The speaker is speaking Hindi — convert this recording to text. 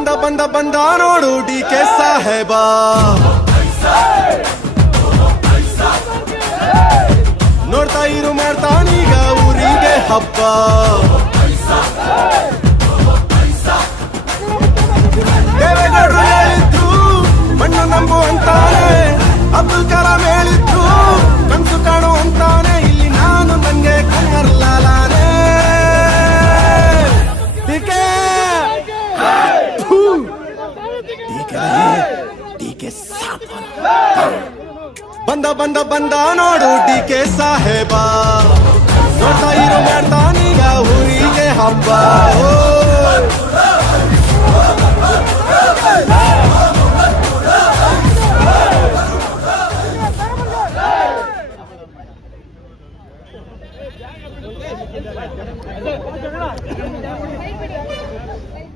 ಬಂದ ಬಂದ ಬಂದ ನೋಡು ಡಿ ಕೆ ಸಾಹೇಬಾ. ನೋಡ್ತಾ ಇರು ಮಾಡ್ತಾನೀಗ ಊರಿಗೆ ಹಬ್ಬ. बंदा बंदा बंदा ना डूटी के साहेबा। नोटा हीरो मरता नहीं गा हुरी के हम